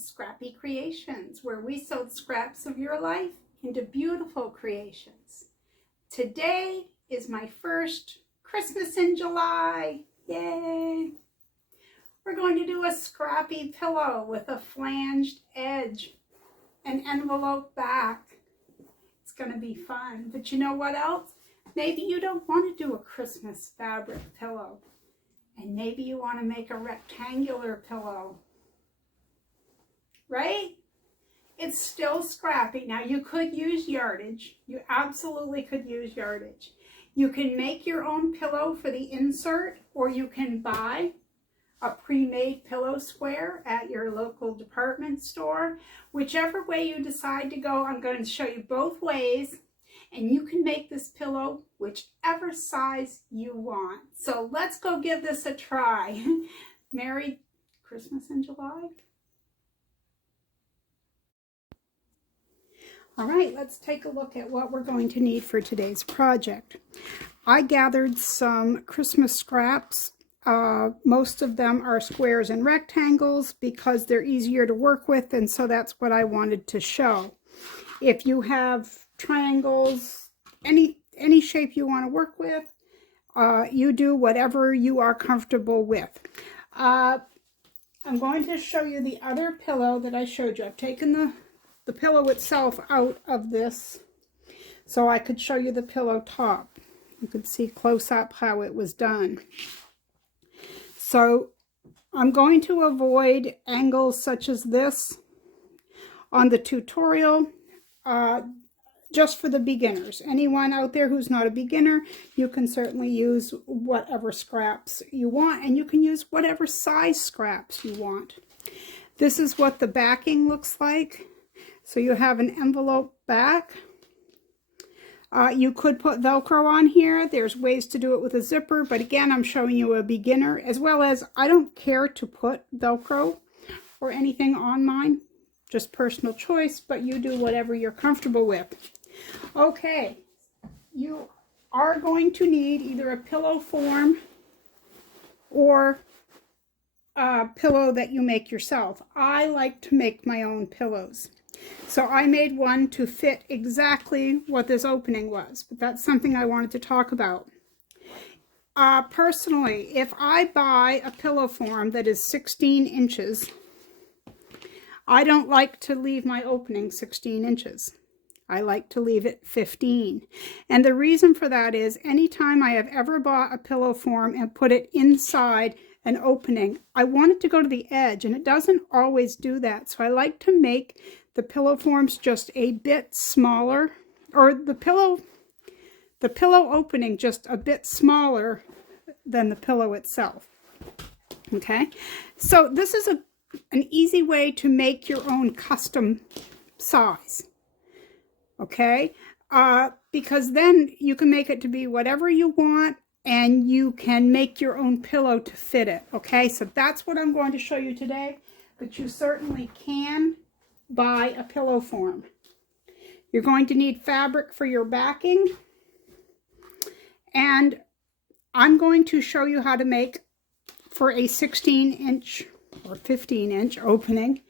Scrappy Creations, where we sewed scraps of your life into beautiful creations. Today is my first Christmas in July. Yay! We're going to do a scrappy pillow with a flanged edge, an envelope back. It's going to be fun. But you know what else? Maybe you don't want to do a Christmas fabric pillow. And maybe you want to make a rectangular pillow. Right? It's still scrappy. Now you could use yardage. You absolutely could use yardage. You can make your own pillow for the insert, or you can buy a pre-made pillow square at your local department store. Whichever way you decide to go, I'm going to show you both ways, and you can make this pillow whichever size you want. So let's go give this a try. Merry Christmas in July. All right, let's take a look at what we're going to need for today's project. I gathered some Christmas scraps. Most of them are squares and rectangles because they're easier to work with, and so that's what I wanted to show. If you have triangles, any shape you want to work with, you do whatever you are comfortable with. I'm going to show you the other pillow that I showed you. I've taken the pillow itself out of this so I could show you the pillow top. You could see close up how it was done. So I'm going to avoid angles such as this on the tutorial, just for the beginners. Anyone out there who's not a beginner, you can certainly use whatever scraps you want, and you can use whatever size scraps you want. This is what the backing looks like. So you have an envelope back. You could put Velcro on here. There's ways to do it with a zipper, but again, I'm showing you a beginner, as well as I don't care to put Velcro or anything on mine. Just personal choice, but you do whatever you're comfortable with. Okay, you are going to need either a pillow form or a pillow that you make yourself. I like to make my own pillows. So I made one to fit exactly what this opening was, but that's something I wanted to talk about. Personally, if I buy a pillow form that is 16 inches, I don't like to leave my opening 16 inches. I like to leave it 15. And the reason for that is anytime I have ever bought a pillow form and put it inside an opening, I want it to go to the edge, and it doesn't always do that. So I like to make the pillow forms just a bit smaller, or the pillow opening just a bit smaller than the pillow itself. Okay, so this is an easy way to make your own custom size. Okay, because then you can make it to be whatever you want, and you can make your own pillow to fit it. Okay, so that's what I'm going to show you today, but you certainly can buy a pillow form. You're going to need fabric for your backing, and I'm going to show you how to make for a 16-inch or 15-inch opening.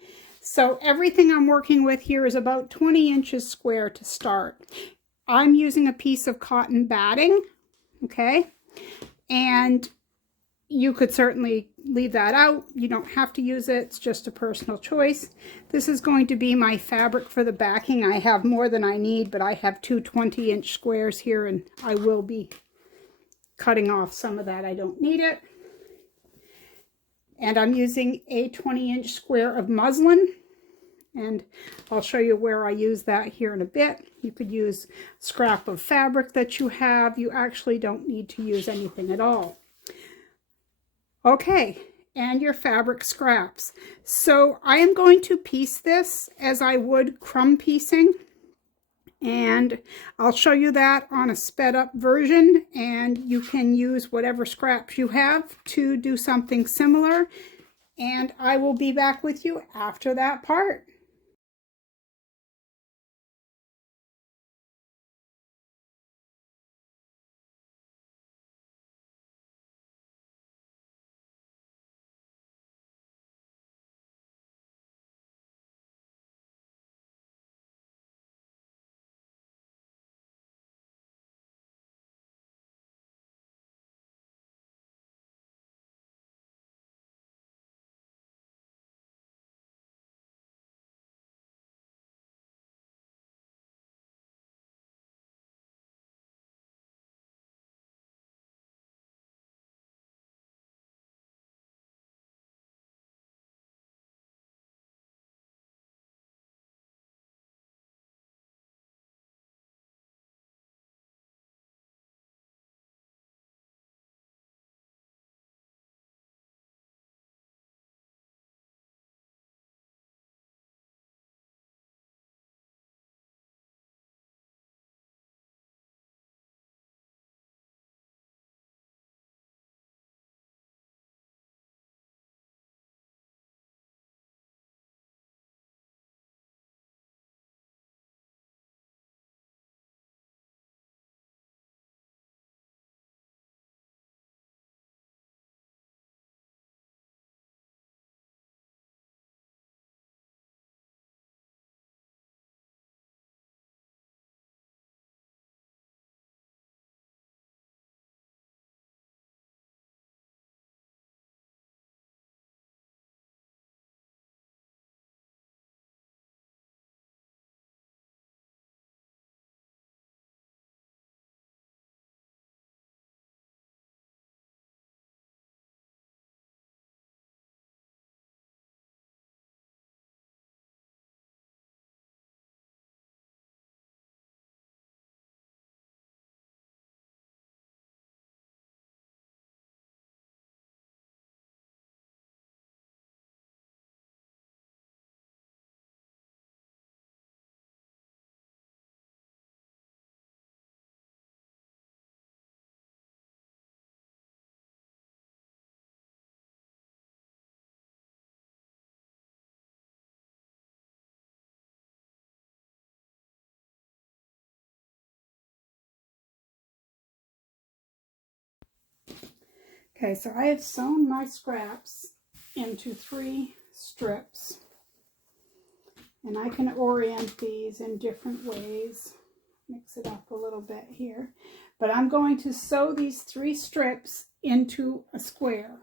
So everything I'm working with here is about 20 inches square to start. I'm using a piece of cotton batting, okay? And you could certainly leave that out. You don't have to use it. It's just a personal choice. This is going to be my fabric for the backing. I have more than I need, but I have two 20-inch squares here, and I will be cutting off some of that. I don't need it. And I'm using a 20-inch square of muslin, and I'll show you where I use that here in a bit. You could use scrap of fabric that you have. You actually don't need to use anything at all. Okay, and your fabric scraps. So I am going to piece this as I would crumb piecing, and I'll show you that on a sped up version, and you can use whatever scraps you have to do something similar, and I will be back with you after that part. Okay, so I have sewn my scraps into 3 strips, and I can orient these in different ways. Mix it up a little bit here, but I'm going to sew these 3 strips into a square.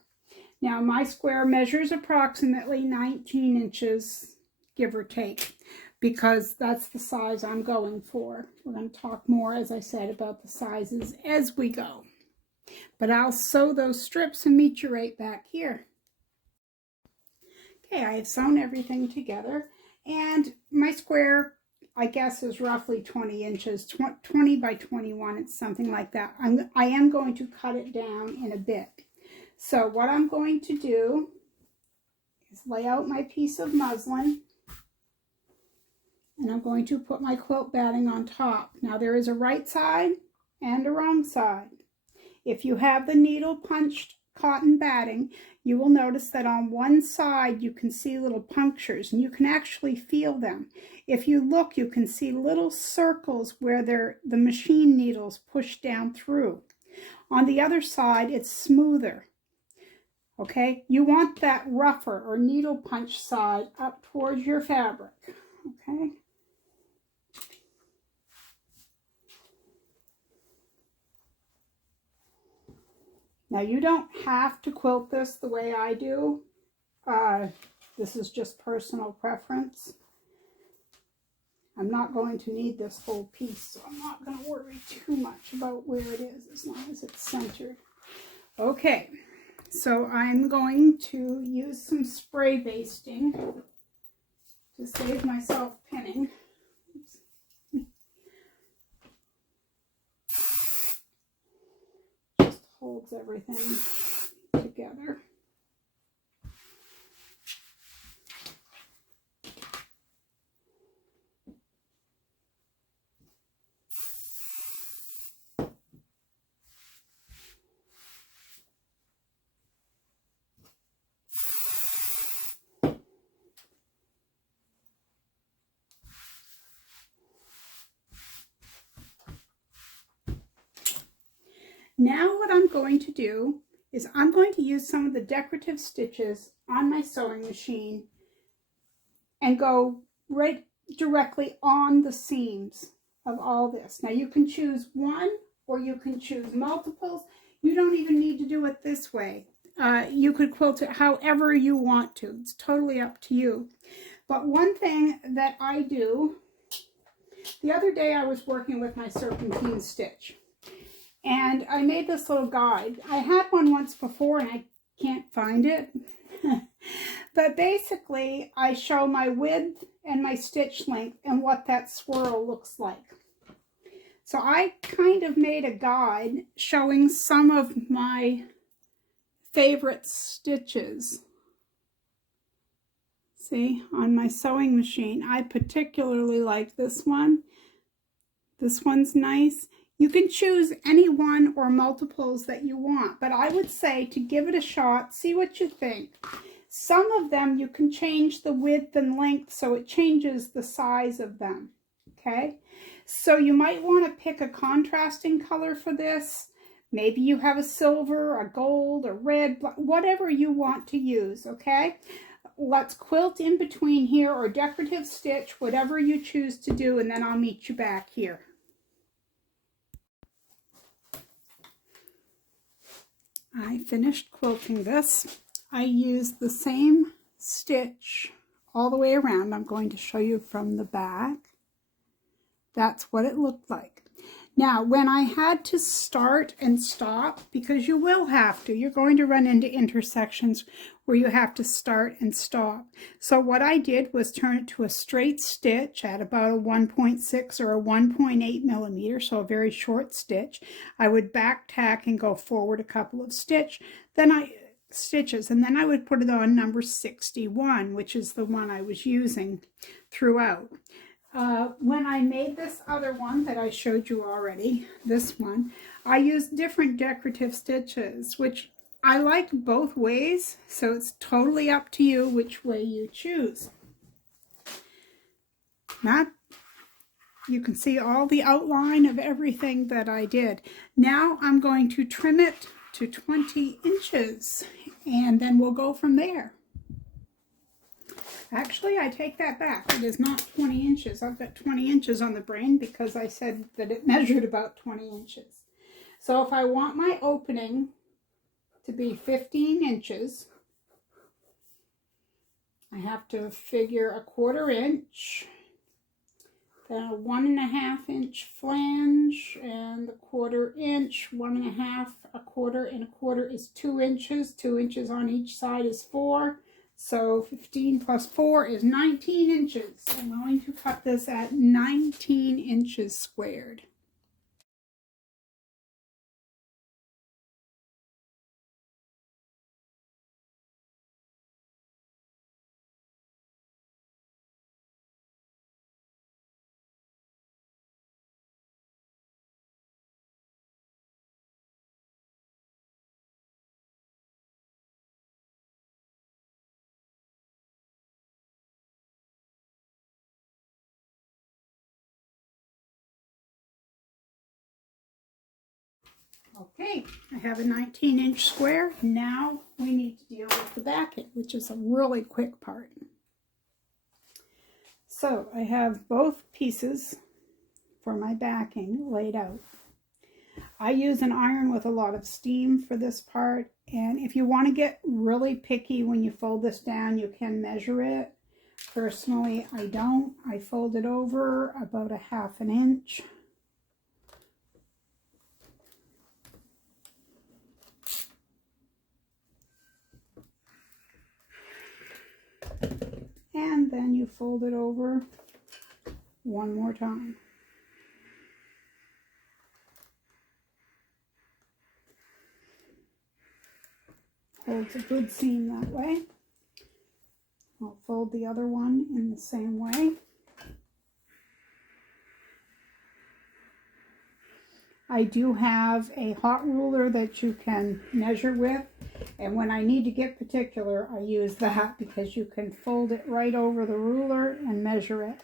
Now my square measures approximately 19 inches, give or take, because that's the size I'm going for. We're going to talk more, as I said, about the sizes as we go. But I'll sew those strips and meet you right back here. Okay, I have sewn everything together, and my square, I guess, is roughly 20 inches, 20 by 21, it's something like that. I am going to cut it down in a bit. So what I'm going to do is lay out my piece of muslin, and I'm going to put my quilt batting on top. Now there is a right side and a wrong side. If you have the needle punched cotton batting, you will notice that on one side you can see little punctures, and you can actually feel them. If you look, you can see little circles where the machine needles push down through. On the other side, it's smoother. Okay, you want that rougher or needle punch side up towards your fabric. Okay. Now you don't have to quilt this the way I do. This is just personal preference. I'm not going to need this whole piece, so I'm not going to worry too much about where it is as long as it's centered. Okay, so I'm going to use some spray basting to save myself pinning. Just holds everything together. Now what I'm going to do is I'm going to use some of the decorative stitches on my sewing machine and go right directly on the seams of all this. Now you can choose one or you can choose multiples. You don't even need to do it this way. You could quilt it however you want to. It's totally up to you. But one thing that I do, the other day I was working with my serpentine stitch, and I made this little guide. I had one once before and I can't find it. But basically, I show my width and my stitch length and what that swirl looks like. So I kind of made a guide showing some of my favorite stitches. See, on my sewing machine, I particularly like this one. This one's nice. You can choose any one or multiples that you want, but I would say to give it a shot, see what you think. Some of them you can change the width and length so it changes the size of them, okay? So you might want to pick a contrasting color for this. Maybe you have a silver, a gold, a red, whatever you want to use, okay? Let's quilt in between here or decorative stitch, whatever you choose to do, and then I'll meet you back here. I finished quilting this. I used the same stitch all the way around. I'm going to show you from the back. That's what it looked like. Now, when I had to start and stop, because you will have to, you're going to run into intersections where you have to start and stop. So what I did was turn it to a straight stitch at about a 1.6 or a 1.8 millimeter, so a very short stitch. I would back tack and go forward a couple of stitches, and then I would put it on number 61, which is the one I was using throughout. When I made this other one that I showed you already, this one, I used different decorative stitches, which I like both ways, so it's totally up to you which way you choose. You can see all the outline of everything that I did. Now I'm going to trim it to 20 inches, and then we'll go from there. Actually, I take that back. It is not 20 inches. I've got 20 inches on the brain because I said that it measured about 20 inches. So if I want my opening to be 15 inches, I have to figure a 1/4 inch, then a 1.5 inch flange, and the 1/4 inch, 1.5, a 1/4, and a 1/4 is 2 inches. 2 inches on each side is 4. So 15 plus 4 is 19 inches. I'm going to cut this at 19 inches squared. Okay, I have a 19-inch square. Now we need to deal with the backing, which is a really quick part. So I have both pieces for my backing laid out. I use an iron with a lot of steam for this part, and if you want to get really picky when you fold this down, you can measure it. Personally, I don't. I fold it over about 1/2 inch. And then you fold it over one more time. Holds a good seam that way. I'll fold the other one in the same way. I do have a hot ruler that you can measure with, and when I need to get particular, I use that because you can fold it right over the ruler and measure it.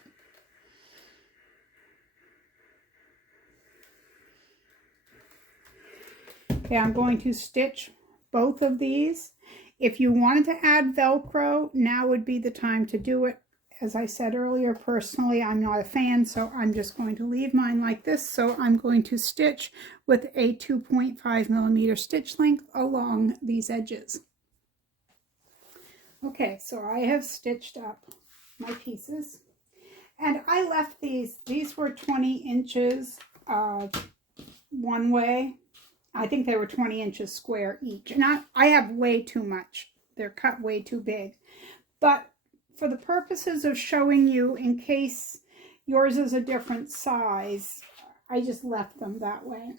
Okay, I'm going to stitch both of these. If you wanted to add Velcro, now would be the time to do it. As I said earlier, personally, I'm not a fan, so I'm just going to leave mine like this. So I'm going to stitch with a 2.5 millimeter stitch length along these edges. Okay, so I have stitched up my pieces, and I left these were 20 inches one way. I think they were 20 inches square each, and I have way too much. They're cut way too big, but for the purposes of showing you, in case yours is a different size, I just left them that way.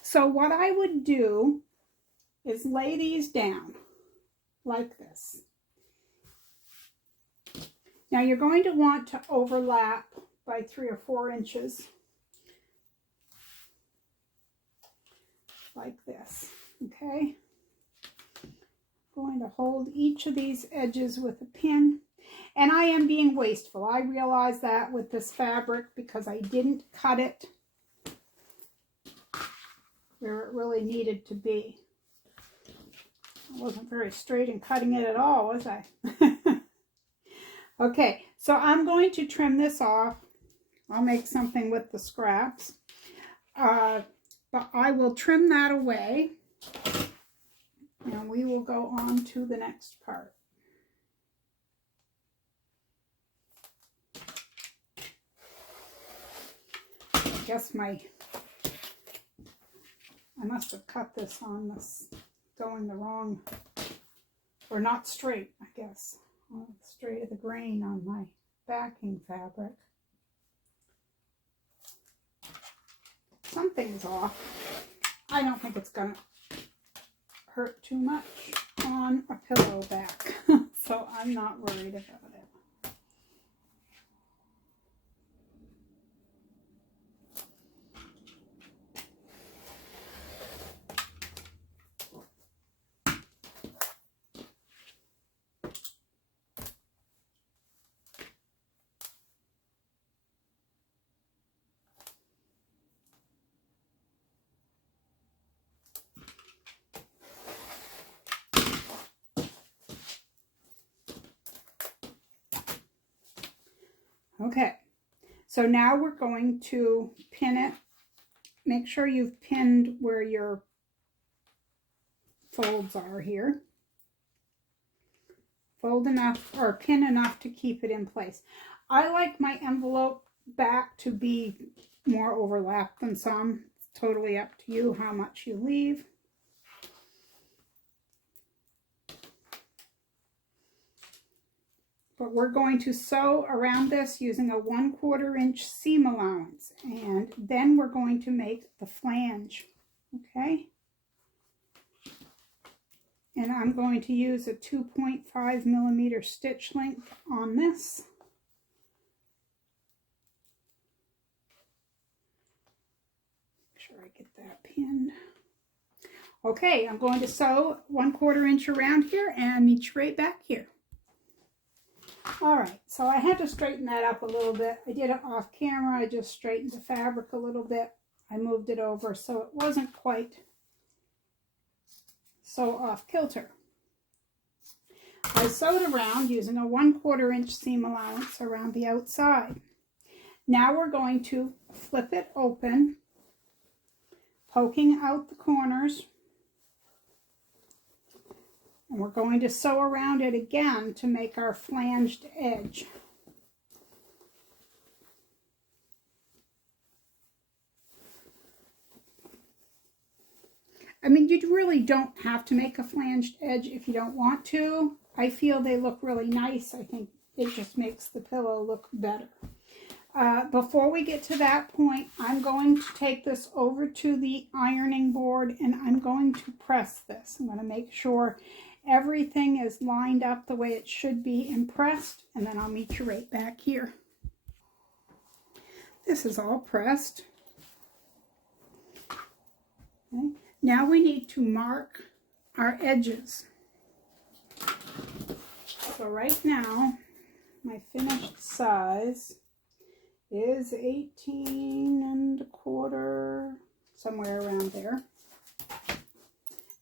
So what I would do is lay these down like this. Now you're going to want to overlap by 3 or 4 inches like this, okay? I'm going to hold each of these edges with a pin. And I am being wasteful. I realize that with this fabric because I didn't cut it where it really needed to be. I wasn't very straight in cutting it at all, was I? Okay, so I'm going to trim this off. I'll make something with the scraps. But I will trim that away. And we will go on to the next part. I guess I must have cut this on this going the wrong, or not straight, I guess. Straight of the grain on my backing fabric. Something's off. I don't think it's gonna hurt too much on a pillow back, so I'm not worried about it. Okay, so now we're going to pin it. Make sure you've pinned where your folds are here. Fold enough or pin enough to keep it in place. I like my envelope back to be more overlapped than some. It's totally up to you how much you leave. But we're going to sew around this using a 1/4 inch seam allowance, and then we're going to make the flange. Okay, and I'm going to use a 2.5 millimeter stitch length on this. Make sure I get that pinned. Okay, I'm going to sew 1/4 inch around here and meet you right back here. All right, so I had to straighten that up a little bit. I did it off camera. I just straightened the fabric a little bit. I moved it over so it wasn't quite so off kilter. I sewed around using a 1/4 inch seam allowance around the outside. Now we're going to flip it open, poking out the corners. And we're going to sew around it again to make our flanged edge. I mean, you really don't have to make a flanged edge if you don't want to. I feel they look really nice. I think it just makes the pillow look better. Before we get to that point, I'm going to take this over to the ironing board and I'm going to press this. I'm going to make sure everything is lined up the way it should be and pressed, and then I'll meet you right back here. This is all pressed. Okay. Now we need to mark our edges. So right now, my finished size is 18 1/4, somewhere around there.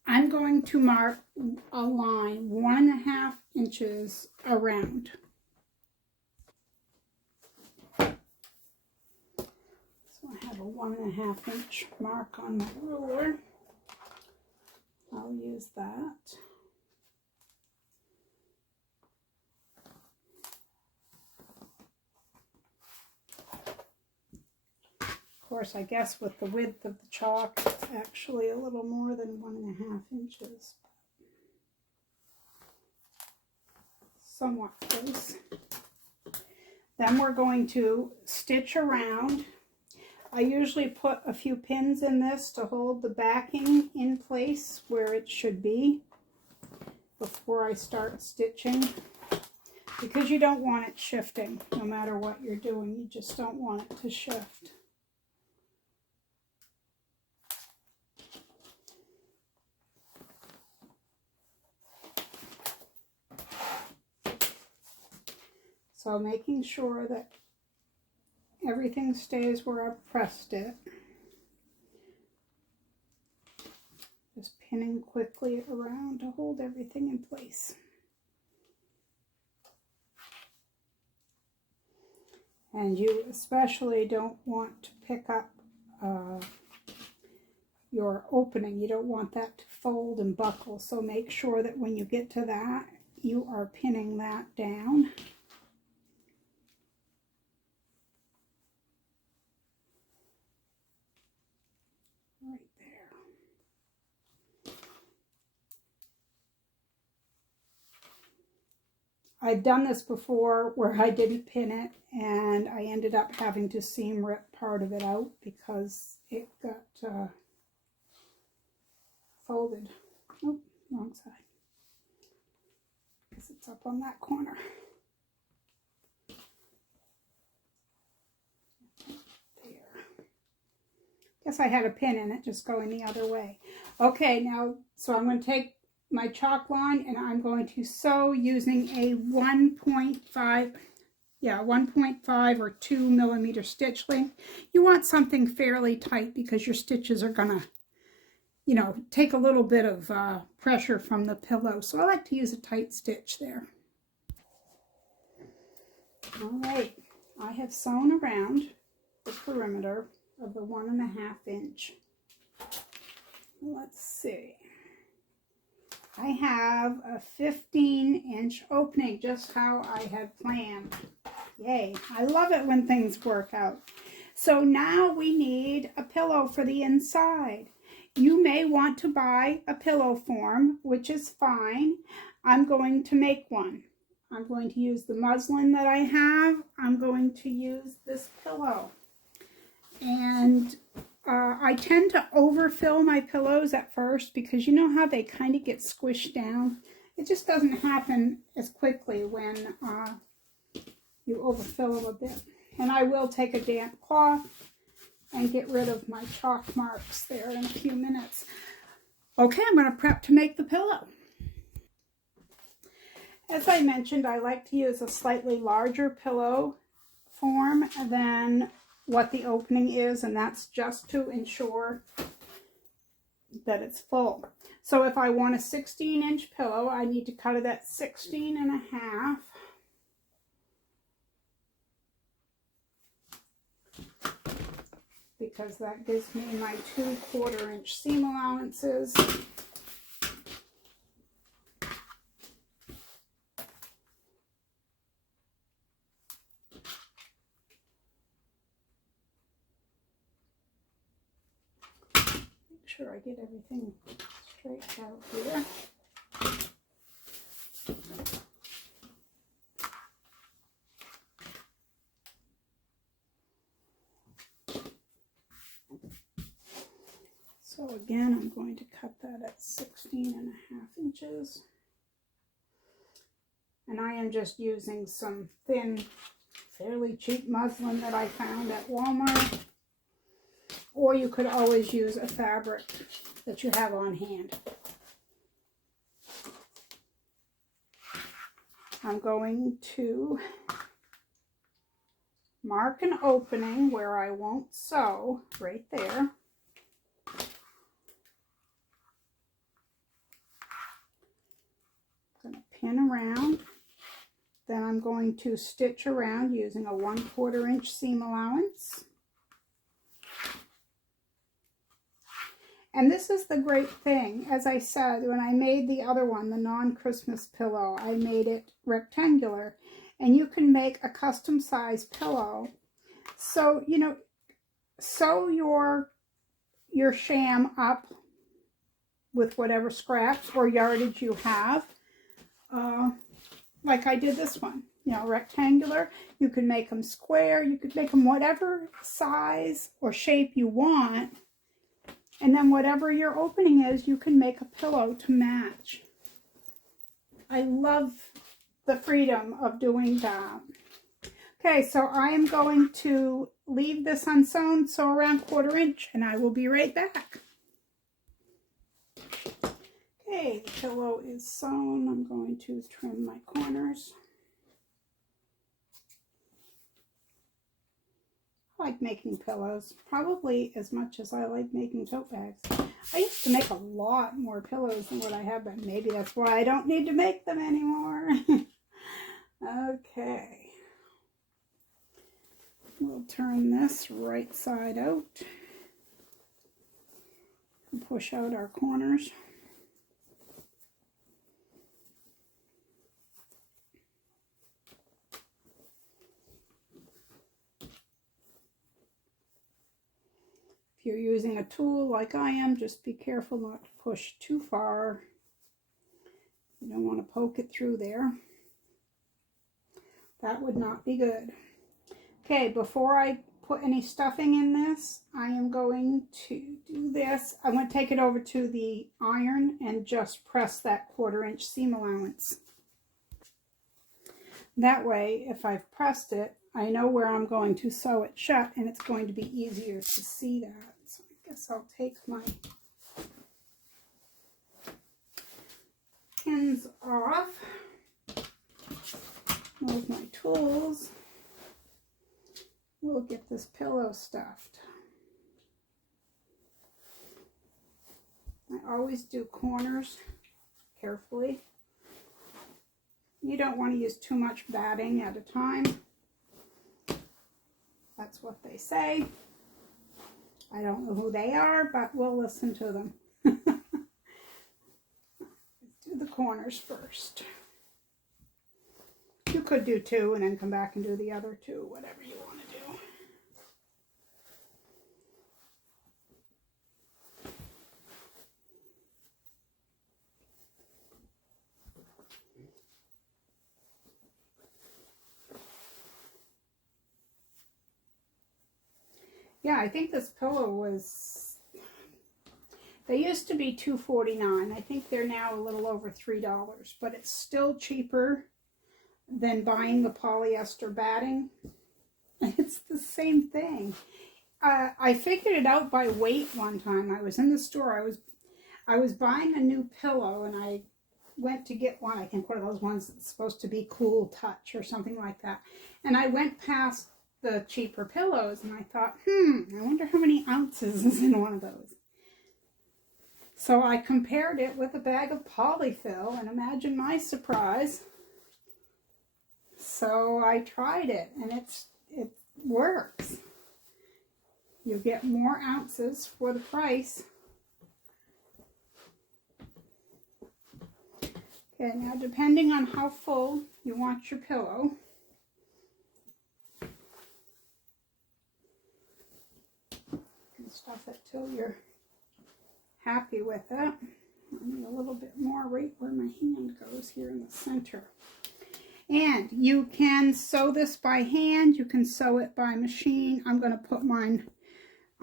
I'm going to mark a line 1.5 inches around. So I have a 1.5 inch mark on my ruler. I'll use that. Of course, I guess with the width of the chalk, it's actually a little more than 1.5 inches. Somewhat close. Then we're going to stitch around. I usually put a few pins in this to hold the backing in place where it should be before I start stitching, because you don't want it shifting no matter what you're doing. You just don't want it to shift. So making sure that everything stays where I pressed it. Just pinning quickly around to hold everything in place. And you especially don't want to pick up your opening. You don't want that to fold and buckle. So make sure that when you get to that, you are pinning that down. Right there. I've done this before where I didn't pin it and I ended up having to seam rip part of it out because it got folded. Oh, wrong side. Because it's up on that corner. Guess I had a pin in it just going the other way. Okay, now, so I'm going to take my chalk line and I'm going to sew using a 1.5 or 2 millimeter stitch length. You want something fairly tight because your stitches are going to, you know, take a little bit of pressure from the pillow. So I like to use a tight stitch there. All right, I have sewn around the perimeter of the 1.5 inch. Let's see. I have a 15-inch opening, just how I had planned. Yay, I love it when things work out. So now we need a pillow for the inside. You may want to buy a pillow form, which is fine. I'm going to make one. I'm going to use the muslin that I have. I'm going to use this pillow. And I tend to overfill my pillows at first because you know how they kind of get squished down? It just doesn't happen as quickly when you overfill them a bit. And I will take a damp cloth and get rid of my chalk marks there in a few minutes. Okay, I'm going to prep to make the pillow. As I mentioned, I like to use a slightly larger pillow form than what the opening is, and that's just to ensure that it's full. So if I want a 16-inch pillow, I need to cut it at 16.5. Because that gives me my 2/4 inch seam allowances. Make sure I get everything straight out here. So again, I'm going to cut that at 16.5 inches. And I am just using some thin, fairly cheap muslin that I found at Walmart. Or you could always use a fabric that you have on hand. I'm going to mark an opening where I won't sew, right there. I'm going to pin around. Then I'm going to stitch around using a 1/4 inch seam allowance. And this is the great thing. As I said, when I made the other one, the non-Christmas pillow, I made it rectangular. And you can make a custom size pillow. So, you know, sew your sham up with whatever scraps or yardage you have. Like I did this one, you know, rectangular. You can make them square. You could make them whatever size or shape you want. And then whatever your opening is, you can make a pillow to match. I love the freedom of doing that. Okay, so I am going to leave this unsewn, sew around 1/4 inch, and I will be right back. Okay, the pillow is sewn. I'm going to trim my corners. I like making pillows, probably as much as I like making tote bags. I used to make a lot more pillows than what I have, but maybe that's why I don't need to make them anymore. Okay. We'll turn this right side out and push out our corners. If you're using a tool like I am, just be careful not to push too far. You don't want to poke it through there. That would not be good. Okay, before I put any stuffing in this, I am going to do this. I'm going to take it over to the iron and just press that 1/4 inch seam allowance. That way, if I've pressed it, I know where I'm going to sew it shut, and it's going to be easier to see that. So I guess I'll take my pins off, move my tools. We'll get this pillow stuffed. I always do corners carefully. You don't want to use too much batting at a time. That's what they say. I don't know who they are, but we'll listen to them. Let's do the corners first. You could do two and then come back and do the other two, whatever you want to do. Yeah, I think this pillow was, they used to be $2.49. I think they're now a little over $3, but it's still cheaper than buying the polyester batting. It's the same thing. I figured it out by weight one time. I was in the store. I was buying a new pillow, and I went to get one. I think one of those ones that's supposed to be Cool Touch or something like that. And I went past the cheaper pillows, and I thought, I wonder how many ounces is in one of those. So I compared it with a bag of polyfill, and imagine my surprise. So I tried it, and it works. You get more ounces for the price. Okay, now depending on how full you want your pillow, stuff it till you're happy with it. I need a little bit more right where my hand goes here in the center. And you can sew this by hand. You can sew it by machine. I'm going to put mine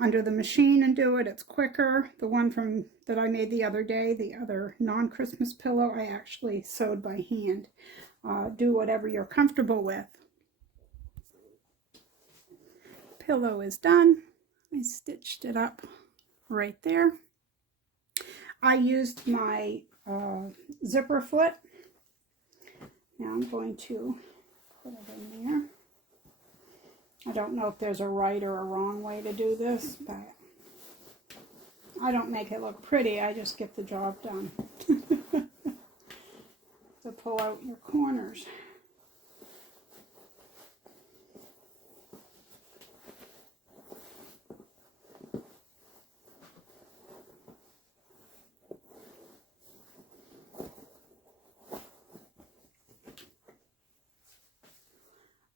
under the machine and do it. It's quicker. The one that I made the other day, the other non-Christmas pillow, I actually sewed by hand. Do whatever you're comfortable with. Pillow is done. I stitched it up right there. I used my zipper foot. Now I'm going to put it in there. I don't know if there's a right or a wrong way to do this, but I don't make it look pretty. I just get the job done. To pull out your corners.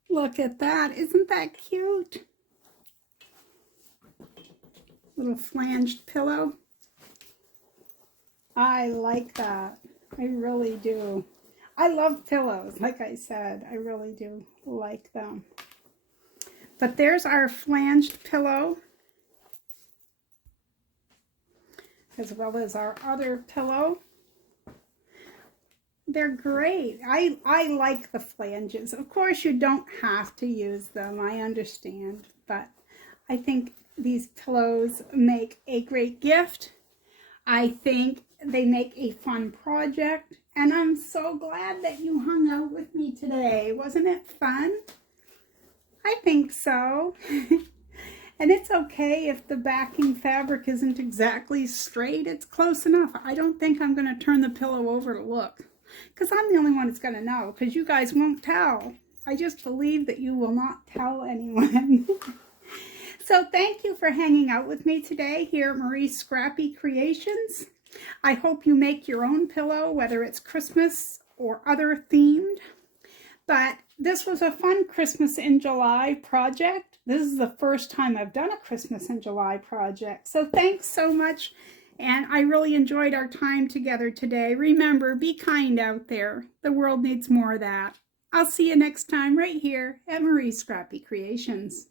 Look at that. Isn't that cute? Little flanged pillow. I like that. I really do. I love pillows, like I said. I really do like them. But there's our flanged pillow, as well as our other pillow. They're great. I like the flanges. Of course, you don't have to use them. I understand. But I think these pillows make a great gift. I think they make a fun project. And I'm so glad that you hung out with me today. Wasn't it fun? I think so. And it's okay if the backing fabric isn't exactly straight. It's close enough. I don't think I'm going to turn the pillow over to look, because I'm the only one that's going to know, because you guys won't tell. I just believe that you will not tell anyone. So thank you for hanging out with me today here at Marie's Scrappy Creations. I hope you make your own pillow, whether it's Christmas or other themed. But this was a fun Christmas in July project. This is the first time I've done a Christmas in July project. So thanks so much. And I really enjoyed our time together today. Remember, be kind out there. The world needs more of that. I'll see you next time right here at Marie's Scrappy Creations.